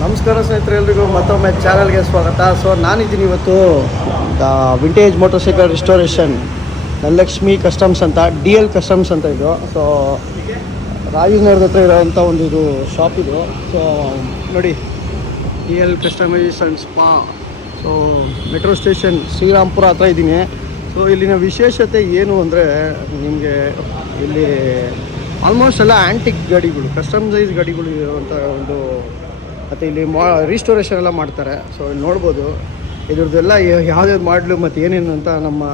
ನಮಸ್ಕಾರ ಸ್ನೇಹಿತರೆ ಎಲ್ರಿಗೂ ಮತ್ತೊಮ್ಮೆ ಚಾನಲ್ಗೆ ಸ್ವಾಗತ. ಸೊ ನಾನಿದ್ದೀನಿ ಇವತ್ತು vintage motor cycle restoration Dhanalakshmi customs ಅಂತ ಡಿ ಎಲ್ ಕಸ್ಟಮ್ಸ್ ಅಂತ ಇದು. ಸೊ ರಾಜೀವ್ನಗರದ ಹತ್ರ ಇರೋವಂಥ ಒಂದು ಇದು ಶಾಪ್ ಇದು. ಸೊ ನೋಡಿ D L customize and spa so metro station Srirampura ಹತ್ರ ಇದ್ದೀನಿ. ಸೊ ಇಲ್ಲಿನ ವಿಶೇಷತೆ ಏನು ಅಂದರೆ, ನಿಮಗೆ ಇಲ್ಲಿ ಆಲ್ಮೋಸ್ಟ್ ಎಲ್ಲ ಆ್ಯಂಟಿಕ್ ಗಾಡಿಗಳು ಕಸ್ಟಮೈಸ್ ಗಾಡಿಗಳು ಇರುವಂಥ ಒಂದು, ಮತ್ತು ಇಲ್ಲಿ ಮಾ ರಿಸ್ಟೋರೇಷನ್ ಎಲ್ಲ ಮಾಡ್ತಾರೆ. ಸೊ ಇಲ್ಲಿ ನೋಡ್ಬೋದು. ಇದ್ರದ್ದೆಲ್ಲ ಯಾವ್ದಾವ್ದು ಮಾಡಲು ಮತ್ತು ಏನೇನು ಅಂತ ನಮ್ಮ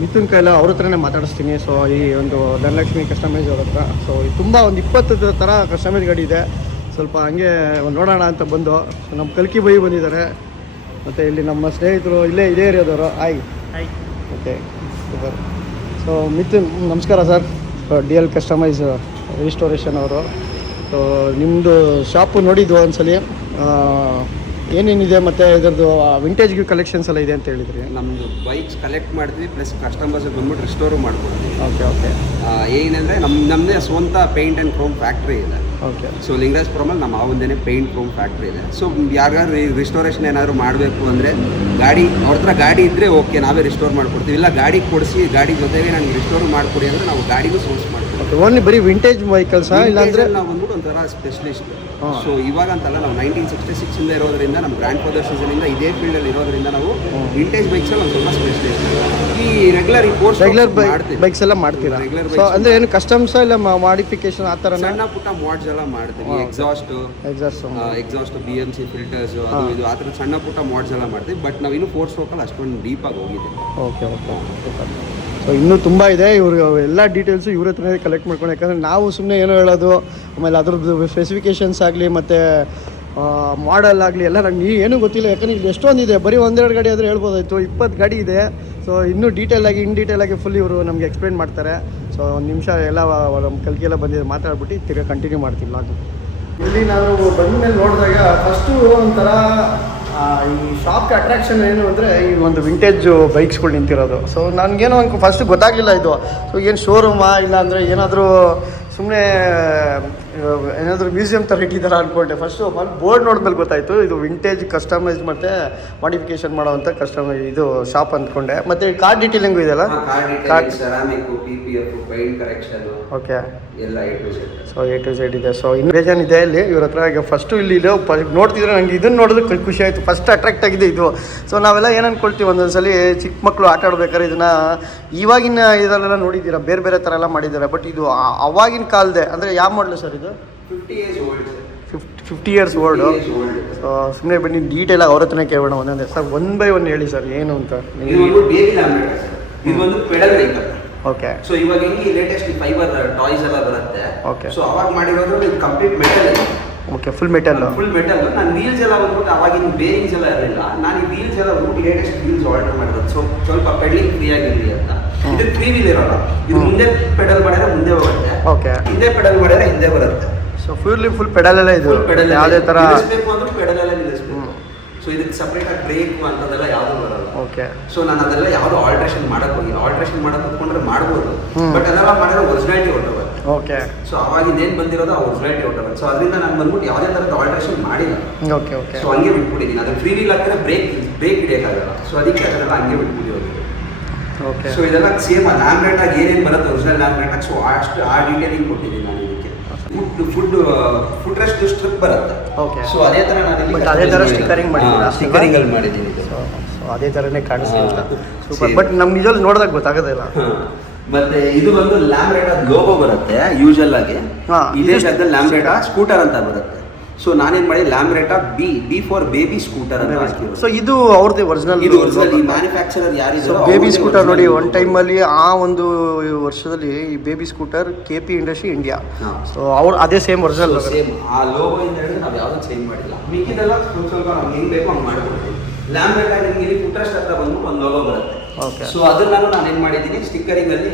ಮಿಥುನ್ ಕೈಲ ಅವ್ರ ಹತ್ರನೇ ಮಾತಾಡಿಸ್ತೀನಿ. ಸೊ ಈ ಒಂದು ಧನಲಕ್ಷ್ಮಿ ಕಸ್ಟಮೈಸ್ ಅವ್ರ ಹತ್ರ. ಸೊ ತುಂಬ ಒಂದು ಇಪ್ಪತ್ತು ಥರ ಕಸ್ಟಮೈಸ್ ಗಾಡಿ ಇದೆ. ಸ್ವಲ್ಪ ಹಂಗೆ ನೋಡೋಣ ಅಂತ ಬಂದು. ಸೊ ನಮ್ಮ ಕಲ್ಕಿ ಬೈ ಬಂದಿದ್ದಾರೆ. ಮತ್ತು ಇಲ್ಲಿ ನಮ್ಮ ಸ್ನೇಹಿತರು ಇಲ್ಲೇ ಇದೇ ಏರಿಯಾದವರು. ಆಯ್ ಓಕೆ ಸೂಪರ್ ಸೊ ಮಿಥುನ್ ನಮಸ್ಕಾರ sir D L customise restoration ಅವರು. ಸೊ ನಿಮ್ಮದು ಶಾಪು ನೋಡಿದ್ವು ಒಂದ್ಸಲಿ? ಏನೇನಿದೆ ಮತ್ತೆ ಇದರದ್ದು ವಿಂಟೇಜ್ ಕಲೆಕ್ಷನ್ಸ್ ಎಲ್ಲ ಇದೆ ಅಂತ ಹೇಳಿದ್ರಿ? ನಮ್ಮದು ಬೈಕ್ಸ್ ಕಲೆಕ್ಟ್ ಮಾಡ್ತೀವಿ ಪ್ಲಸ್ ಕಸ್ಟಮರ್ಸ್ ಬಂದ್ಬಿಟ್ಟು ರಿಸ್ಟೋರು ಮಾಡ್ಕೊಡ್ತೀವಿ ಓಕೆ ಓಕೆ ಏನಂದ್ರೆ ನಮ್ಮ ನಮ್ಮದೇ ಸ್ವಂತ ಪೇಂಟ್ ಆ್ಯಂಡ್ ಕ್ರೋಮ್ ಫ್ಯಾಕ್ಟ್ರಿ ಇದೆ. ಓಕೆ ಸೊ ಲಿಂಗರಾಜಪುರಮಲ್ಲಿ ನಮ್ಮ ಆವಂದೇನೆ ಪೇಂಟ್ ಕ್ರೋಮ್ ಫ್ಯಾಕ್ಟ್ರಿ ಇದೆ. ಸೊ ಯಾರಿಗಾದ್ರು ರಿಸ್ಟೋರೇಷನ್ ಏನಾದ್ರು ಮಾಡಬೇಕು ಅಂದರೆ ಗಾಡಿ ಅವ್ರ ಹತ್ರ ಗಾಡಿ ಇದ್ದರೆ ಓಕೆ ನಾವೇ ರಿಸ್ಟೋರ್ ಮಾಡ್ಕೊಡ್ತೀವಿ. ಇಲ್ಲ ಗಾಡಿ ಕೊಡಿಸಿ ಗಾಡಿ ಜೊತೆಗೆ ನನಗೆ ರಿಸ್ಟೋರ್ ಮಾಡಿಕೊಡಿ ಅಂದರೆ ನಾವು ಗಾಡಿಗೂ ಸೋರ್ಸ್ ಮಾಡ್ತೀವಿ ಓನ್ಲಿ ಬರೀ ವಿಂಟೇಜ್ ವೆಹಿಕಲ್ಸ್ ಇಲ್ಲ ಅಂದರೆ ನಾವು ಬಂದ್ಬಿಟ್ಟು ಸ್ಪೆಷಲಿಸ್ಟ್. ಸೊ ಇವಾಗ ಅಂತಲ್ಲ ನಾವು ನೈನ್ಟೀನ್ ಸಿಕ್ಸ್ಟಿ ಸಿಕ್ಸ್ ಇಂದ ಇರೋದ್ರಿಂದ ನಮ್ಮ ಗ್ರ್ಯಾಂಡ್ ಫಾದರ್ ಇಂದ ಇದೇ ಫೀಲ್ಡ್ ಅಲ್ಲಿ ಇರೋದ್ರಿಂದ ನಾವು ವಿಂಟೇಜ್ ಬೈಕ್ಸಲ್ಲಿ ಒಂದು ಸ್ವಲ್ಪ ಸ್ಪೆಷಲಿಸ್ಟ್ ಈ ರೆಗ್ಯುಲರ್ ಈ ಕೋರ್ಸ್ ರೆಗ್ಯುಲರ್ ಬೈಕ್ಸ್ ಎಲ್ಲ ಮಾಡ್ತೀರಾ? Regular so. ಅಂದರೆ ಏನು ಕಸ್ಟಮ್ಸ್ ಇಲ್ಲ ಮಾಡಿಫಿಕೇಶನ್ ಆ ಥರ ಸಣ್ಣ ಪುಟ್ಟ ಮಾಡ್ಸ್ ಎಲ್ಲ ಮಾಡ್ತೀವಿ. Exhaust exhaust exhaust B M C filters ಅದು ಇದು ಆ ಥರ ಸಣ್ಣ ಪುಟ್ಟ ಮಾಡ್ಸ್ ಎಲ್ಲ ಮಾಡ್ತೀವಿ. ಬಟ್ ನಾವು ಇನ್ನು ಫೋರ್ಸ್ ಹೋಗಲ್ಲ ಅಷ್ಟೊಂದು ಡೀಪ್ ಆಗಿ ಹೋಗಿದ್ದೀವಿ ಓಕೆ ಓಕೆ ಇನ್ನೂ ತುಂಬ ಇದೆ. ಇವರು ಎಲ್ಲ ಡೀಟೇಲ್ಸು ಇವ್ರ ಹತ್ರನೇ ಕಲೆಕ್ಟ್ ಮಾಡ್ಕೊಂಡು ಯಾಕಂದರೆ ನಾವು ಸುಮ್ಮನೆ ಏನೋ ಹೇಳೋದು, ಆಮೇಲೆ ಅದ್ರದ್ದು ಸ್ಪೆಸಿಫಿಕೇಷನ್ಸ್ ಆಗಲಿ ಮತ್ತು ಮಾಡಲ್ ಆಗಲಿ ಎಲ್ಲ ನಂಗೆ ಏನೂ ಗೊತ್ತಿಲ್ಲ. ಯಾಕಂದ್ರೆ ಇಲ್ಲಿ ಎಷ್ಟೊಂದಿದೆ. ಬರೀ ಒಂದೆರಡು ಗಾಡಿ ಆದರೆ ಹೇಳ್ಬೋದಾಯ್ತು. ಇಪ್ಪತ್ತು ಗಾಡಿ ಇದೆ. ಸೊ ಇನ್ನೂ ಡೀಟೇಲಾಗಿ ಇನ್ ಡೀಟೇಲಾಗಿ ಫುಲ್ ಇವರು ನಮಗೆ ಎಕ್ಸ್ಪ್ಲೇನ್ ಮಾಡ್ತಾರೆ. ಸೊ ಒಂದು ನಿಮಿಷ ಎಲ್ಲ ನಮ್ಮ ಕಲ್ಕಿಯೆಲ್ಲ ಬಂದಿದ್ದು ಬಂದಿದೆ ಮಾತಾಡ್ಬಿಟ್ಟು ತಿರ್ಗಿ ಕಂಟಿನ್ಯೂ ಮಾಡ್ತೀನಿ ಲಾಗು ಇಲ್ಲಿ ನಾನು ಬಂದ ಮೇಲೆ ನೋಡಿದಾಗ ಫಸ್ಟು ಒಂಥರ ಈ ಶಾಪ್ಗೆ ಅಟ್ರಾಕ್ಷನ್ ಏನು ಅಂದರೆ ಈ ಒಂದು ವಿಂಟೇಜ್ ಬೈಕ್ಸ್ಗಳು ನಿಂತಿರೋದು. ಸೊ ನನಗೇನೋ ಒಂದು ಫಸ್ಟ್ ಗೊತ್ತಾಗಲಿಲ್ಲ ಇದು. ಸೊ ಏನು ಶೋರೂಮಾ ಇಲ್ಲ ಅಂದರೆ ಏನಾದರೂ ಸುಮ್ಮನೆ ಏನಾದರೂ ಮ್ಯೂಸಿಯಂ ಥರ ಇಟ್ಟಿದ್ದಾರೆ ಅಂದ್ಕೊಂಡೆ ಫಸ್ಟು ಅಲ್ಲಿ ಬೋರ್ಡ್ ನೋಡಿದ್ಮೇಲೆ ಗೊತ್ತಾಯಿತು. ಇದು ವಿಂಟೇಜ್ ಕಸ್ಟಮೈಸ್ ಮತ್ತು ಮಾಡಿಫಿಕೇಶನ್ ಮಾಡೋವಂಥ ಕಸ್ಟಮ್ ಇದು ಶಾಪ್ ಅಂದ್ಕೊಂಡೆ. ಮತ್ತು ಕಾರ್ ಡೀಟೇಲಿಂಗು ಇದೆಯಲ್ಲ? Okay so A to Z ಇದೆ. ಸೊ ಇನ್ನು ಬೇಜಾನ್ ಇದೆ ಇಲ್ಲಿ. ಇವ್ರ ಹತ್ರ ಈಗ ಫಸ್ಟು ಇಲ್ಲಿ ಇದು ನೋಡ್ತಿದ್ರೆ ನನಗೆ ಇದನ್ನು ನೋಡಿದ್ರೆ ಖುಷಿ ಆಯಿತು. ಫಸ್ಟ್ ಅಟ್ರಾಕ್ಟ್ ಆಗಿದೆ ಇದು. ಸೊ ನಾವೆಲ್ಲ ಏನು ಅನ್ಕೊಳ್ತೀವಿ ಸಲ ಚಿಕ್ಕ ಮಕ್ಕಳು ಆಟ ಆಡ್ಬೇಕಾದ್ರೆ ಇದನ್ನು ಇವಾಗಿನ ಇದರಲ್ಲೆಲ್ಲ ನೋಡಿದ್ದೀರಾ? ಬೇರೆ ಬೇರೆ ಥರ ಎಲ್ಲ ಮಾಡಿದ್ದಾರೆ. ಬಟ್ ಇದು ಅವಾಗಿನ ಕಾಲದೇ ಅಂದರೆ ಯಾವ ಮಾಡಲು ಸರ್ ಇದು? Fifty age old fifty fifty years old ಸುಮ್ಮನೆ ಬನ್ನಿ ಡೀಟೇಲಾಗಿ ಅವ್ರ ಹತ್ರನೇ ಕೇಳೋಣ ಒಂದೊಂದೇ ಸರ್ ಒನ್ ಬೈ ಒನ್ ಹೇಳಿ ಸರ್ ಏನು ಅಂತ. ಇದು ಒಂದು ಪೆಡಲ್ ವೆಹಿಕಲ್ ಓಕೆ ಸೊ ಇವಾಗ ಹೆಂಗೆ ಲೇಟೆಸ್ಟ್ ಫೈಬರ್ ಟಾಯ್ಸ್ ಎಲ್ಲ ಬರುತ್ತೆ. ಓಕೆ ಸೊ ಅವಾಗ ಮಾಡಿರೋದು ಇದು complete metal okay full metal full metal ನಾನು ವೀಲ್ಸ್ ಎಲ್ಲ ಬಂದ್ಬಿಟ್ಟು ಅವಾಗಿನ ಬೇರಿಂಗ್ಸ್ ಎಲ್ಲ ಇರಲಿಲ್ಲ. ನಾನು ಈ ವೀಲ್ಸ್ ಎಲ್ಲ ಬಂದ್ಬಿಟ್ಟು ಲೇಟೆಸ್ಟ್ ವೀಲ್ಸ್ ಆರ್ಡರ್ ಮಾಡಿರೋದು. ಸೊ ಸ್ವಲ್ಪ ಪೆಡ್ಲಿಂಗ್ ಫ್ರೀ ಆಗಿರಲಿ ಅಂತ. ಇದು ತ್ರೀ ವೀಲ್ ಇರೋಲ್ಲ ಇದು. ಮುಂದೆ ಪೆಡಲ್ ಮಾಡಿದ್ರೆ ಮುಂದೆ ಹೋಗುತ್ತೆ ಓಕೆ ಹಿಂದೆ ಪೆಡಲ್ ಮಾಡಿದ್ರೆ ಹಿಂದೆ ಬರುತ್ತೆ. ಸೊ ಫುಲ್ಲಿ ಫುಲ್ ಪೆಡಲೆಲ್ಲ ಇದು? ಫುಲ್ ಪೆಡಲ್ ಯಾವುದೇ ಥರ ನಿಲ್ಲಿಸ್ಬೇಕು ಅಂದ್ರೆ ಪೆಡಲ್ ಎಲ್ಲ ನಿಲ್ಲಿಸ್ಬೇಕು. ಸೊ ಇದಕ್ಕೆ ಸಪ್ರೇಟ್ ಆಗಿ ಬ್ರೇಕ್ ಅಂತದೆಲ್ಲ ಯಾವುದು ಬರಲ್ಲ. ಓಕೆ ಸೊ ನಾನು ಅದೆಲ್ಲ ಯಾವುದು ಆಲ್ಟ್ರೇಷನ್ ಮಾಡಕ್ ಹೋಗಿಲ್ಲ. ಆಲ್ಟ್ರೇಷನ್ ಮಾಡಕ್ ಹೋಗ್ಕೊಂಡ್ರೆ ಮಾಡ್ಬೋದು. ಬಟ್ ಅದೆಲ್ಲ ಮಾಡಿದ್ರೆ ಒರಿಜಿನಾಲಿಟಿ ಹೊರಟೋಗುತ್ತೆ. ಓಕೆ ಸೊ ಅವಾಗ ಇನ್ನೇನು ಬಂದಿರೋದು ಆ ಒರಿಜಿನಾಲಿಟಿ ಹೊರಟೋಗುತ್ತೆ. ಸೊ ಅದರಿಂದ ನಾನು ಬಂದ್ಬಿಟ್ಟು ಯಾವುದೇ ಥರದ ಆಲ್ಟ್ರೇಷನ್ ಮಾಡಿಲ್ಲ. ಓಕೆ ಓಕೆ ಸೊ ಹಂಗೆ ಬಿಟ್ಬಿಟ್ಟಿದ್ದೀನಿ ಅದು ಫ್ರೀ ವೀಲ್ ಹಾಕಿದ್ರೆ ಬ್ರೇಕ್ ಬ್ರೇಕ್ ಹಿಡಿಯೋಕ್ಕಾಗಲ್ಲ. ಸೊ ಅದಕ್ಕೆ ಅದನ್ನೆಲ್ಲ ಹಂಗೆ ಬಿಟ್ಬಿಟ್ಟಿರೋದು ಓಕೆ ಸೊ ಇದೆಲ್ಲ ಸೇಮ್ ಲ್ಯಾಮ್ರೇಟ್ ಆಗಿ ಏನೇನು ಬರುತ್ತೆ ಒರಿಜಿನಲ್ ಲ್ಯಾಮ್ರೇಟ್ ಆಗಿ ಸೊ ಅಷ್ಟು ಆ ಡೀಟೇಲಿಂಗ್ ಕೊಟ್ಟಿದ್ದೀನಿ ನಾನು ಇದಕ್ಕೆ. Foot foot foot rest strip ಬರುತ್ತೆ. ಓಕೆ ಸೊ ಅದೇ ಥರ ನಾನು ಸ್ಟಿಕರಿಂಗ್ ಅದೇ ಥರ stickering ಮಾಡಿದ್ದೀನಿ ಸ್ಟಿಕ್ಕರಿಂಗ್ ಅಲ್ಲಿ ಮಾಡಿದ್ದೀನಿ. ಸೊ ಸೊ ಅದೇ ಥರನೇ ಕಾಣಿಸ್ತಾ ಹಾ. ಸೂಪರ್ ಬಟ್ ನಮ್ಮ ನಿಜವಾಗ್ಲೂ ನೋಡಿದಾಗ ಗೊತ್ತಾಗೋದಿಲ್ಲ. ಮತ್ತೆ ಇದು ಬಂದು ಲ್ಯಾಮ್ರೇಟ್ ಲೋಗೋ ಬರುತ್ತೆ ಯೂಶಲ್ ಆಗಿ. ಇದೇ ಶಬ್ದ ಜಾಗದಲ್ಲಿ ಲ್ಯಾಮ್ರೇಟ ಸ್ಕೂಟರ್ ಅಂತ ಬರುತ್ತೆ. ಸೊ ನಾನೇನ್ ಮಾಡಿ Lambretta B B for baby scooter ಅಂತ ಸೊ ಇದು ಅವ್ರದ್ದು ಒರಿಜಿನಲ್ ಇದು ಒರಿಜಿನಲ್ ಈ ಮ್ಯಾನುಫ್ಯಾಕ್ಚರರ್ ಸೊ ಯಾರಿದ್ರು ಬೇಬಿ ಸ್ಕೂಟರ್ ನೋಡಿ ಒನ್ ಟೈಮಲ್ಲಿ ಆ ಒಂದು ವರ್ಷದಲ್ಲಿ ಈ baby scooter K P industry India. So ಅವ್ರು ಅದೇ ಸೇಮ್ ಒರಿಜಿನಲ್ ಸೇಮ್ ಆ ಲೋಗೋ ಇಂದ ಹಿಡಿದು ನಾವು ಯಾವ್ದು ಚೇಂಜ್ ಮಾಡಿಲ್ಲ. ಮಿಕ್ಕಿದೆಲ್ಲ ಸ್ವಲ್ಪ ನಮ್ಗೆ ಹೆಂಗ್ ಬೇಕೋ ಹಂಗೆ ಮಾಡ್ಕೊಡ್ತೀವಿ ಲ್ಯಾಮ್ರೇಟ್ ನಿಮ್ಗೆ ಇಲ್ಲಿ ಫುಟ್ರೆಸ್ಟ್ ಹತ್ರ ಬಂದು ಒಂದು ಲೋಗೋ ಬರುತ್ತೆ. ಓಕೆ ಸೊ ಅದನ್ನ ನಾನು ಏನ್ ಮಾಡಿದ್ದೀನಿ ಸ್ಟಿಕ್ಕರಿಂಗ್ ಅಲ್ಲಿ.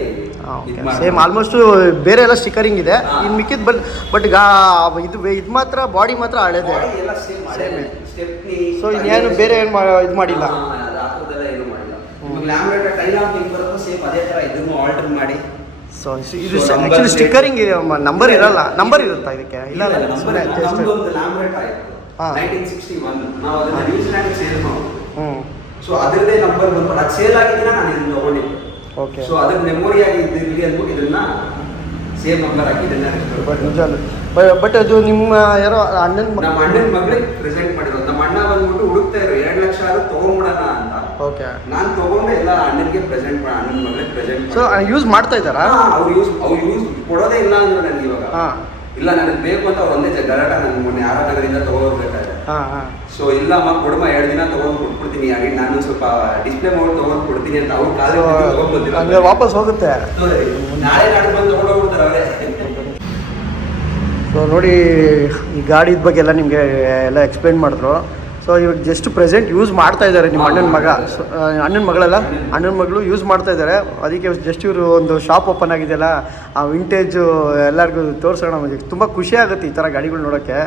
ಸೇಮ್ ಆಲ್ಮೋಸ್ಟ್ ಬೇರೆ ಎಲ್ಲ ಸ್ಟಿಕ್ಕರಿಂಗ್ ಇದೆ. ಇನ್ನು ಮಿಕ್ಕಿದ್ ಬಟ್ ಬಟ್ ಗಾ ಇದು ಇದು ಮಾತ್ರ ಬಾಡಿ ಮಾತ್ರ ಹಳೇದೆ. ಸೇಮ್ ಸೊ ಇನ್ನೇನು ಬೇರೆ ಏನು ಇದು ಮಾಡಿಲ್ಲ. ಮಾಡಿ. ಸೊ ಇದು ಆ್ಯಕ್ಚುಲಿ ಸ್ಟಿಕ್ಕರಿಂಗ್ ನಂಬರ್ ಇರಲ್ಲ. ನಂಬರ್ ಇರುತ್ತಾ ಇದಕ್ಕೆ? ಇಲ್ಲ ಹಾ. ಹ್ಞೂ ಸೊ ಅದರದೇ ನಂಬರ್ ಬಂದು ಅದು ಸೇಲ್ ಆಗಿದ್ದೀನ ನಾನು ಇದನ್ನ ತಗೊಂಡಿದ್ದೆ. ಓಕೆ ಸೊ ಅದ್ರ ಮೆಮೊರಿ ಆಗಿ ಇದ್ದಿರಲಿ ಅಂದ್ಬಿಟ್ಟು ಇದನ್ನ ಸೇಮ್ ನಂಬರ್ ಆಗಿ ಇದನ್ನ ಬಟ್ ನಿಜ ಬಟ್ ಅದು ನಿಮ್ಮ ಯಾರೋ ಅಣ್ಣನ ನಮ್ಮ ಅಣ್ಣನ ಮಗಳಿಗೆ ಪ್ರೆಸೆಂಟ್ ಮಾಡಿರೋದು. ನಮ್ಮ ಅಣ್ಣ ಬಂದ್ಬಿಟ್ಟು ಹುಡುಕ್ತಾ ಇರೋ ಎರಡು ಲಕ್ಷ ಆದ್ರೂ ತಗೊಂಡ್ಬಿಡೋಣ ಅಂತ. ಓಕೆ ನಾನು ತಗೊಂಡೆ ಎಲ್ಲ ಅಣ್ಣನಿಗೆ ಪ್ರೆಸೆಂಟ್ ಮಾಡಿ ಅಣ್ಣನ ಮಗಳಿಗೆ ಪ್ರೆಸೆಂಟ್ ಸೊ ಯೂಸ್ ಮಾಡ್ತಾ ಇದ್ದಾರಾ? ಅವ್ರು ಯೂಸ್ ಅವ್ರು ಯೂಸ್ ಕೊಡೋದೇ ಇಲ್ಲ ಅಂದ್ರೆ ನನಗೆ ಇವಾಗ. ಹಾಂ. ಇಲ್ಲ ನನಗೆ ಬೇಕು ಅಂತ ಅವ್ರು ಒಂದೇ ಗಲಾಟ ನನಗೆ ಮೊನ್ನೆ ಆರಾಟಗಳಿಂದ ತಗೋಬೇಕಾದ್ರೆ. ಸೊ ಇಲ್ಲ ಅಮ್ಮ ಕೊಡಮ್ಮ ಎರಡು ದಿನ ತಗೊಂಡು ಕೊಟ್ಬಿಡ್ತೀನಿ. ಹಾಗೆ ನಾನು ಸ್ವಲ್ಪ ಡಿಸ್ಪ್ಲೇ ಮಾಡಿ ತಗೊಂಡು ಕೊಡ್ತೀನಿ ಅಂತ ಅವ್ರು ಕಾಲ ಹಂಗೆ ವಾಪಸ್ ಹೋಗುತ್ತೆ. ನಾಳೆ ನಾಳೆ ಬಂದು ತಗೊಂಡೋಗ್ಬಿಡ್ತಾರೆ ಅವರೇ. ಸೊ ನೋಡಿ ಈ ಗಾಡಿದ ಬಗ್ಗೆ ಎಲ್ಲ ನಿಮಗೆ ಎಲ್ಲ ಎಕ್ಸ್ಪ್ಲೈನ್ ಮಾಡಿದ್ರು. ಸೊ ಇವಾಗ ಜಸ್ಟ್ ಪ್ರೆಸೆಂಟ್ ಯೂಸ್ ಮಾಡ್ತಾ ಇದ್ದಾರೆ ನಿಮ್ಮ ಅಣ್ಣನ ಮಗ. ಸೊ, ಅಣ್ಣನ ಮಗಳಲ್ಲ? ಅಣ್ಣನ ಮಗಳು ಯೂಸ್ ಮಾಡ್ತಾ ಇದ್ದಾರೆ. ಅದಕ್ಕೆ ಜಸ್ಟ್ ಇವರು ಒಂದು ಶಾಪ್ ಓಪನ್ ಆಗಿದೆಯಲ್ಲ ಆ ವಿಂಟೇಜು ಎಲ್ಲರಿಗೂ ತೋರಿಸೋಣ. ನಮಗೆ ತುಂಬ ಖುಷಿ ಆಗುತ್ತೆ ಈ ಥರ ಗಾಡಿಗಳು ನೋಡೋಕ್ಕೆ.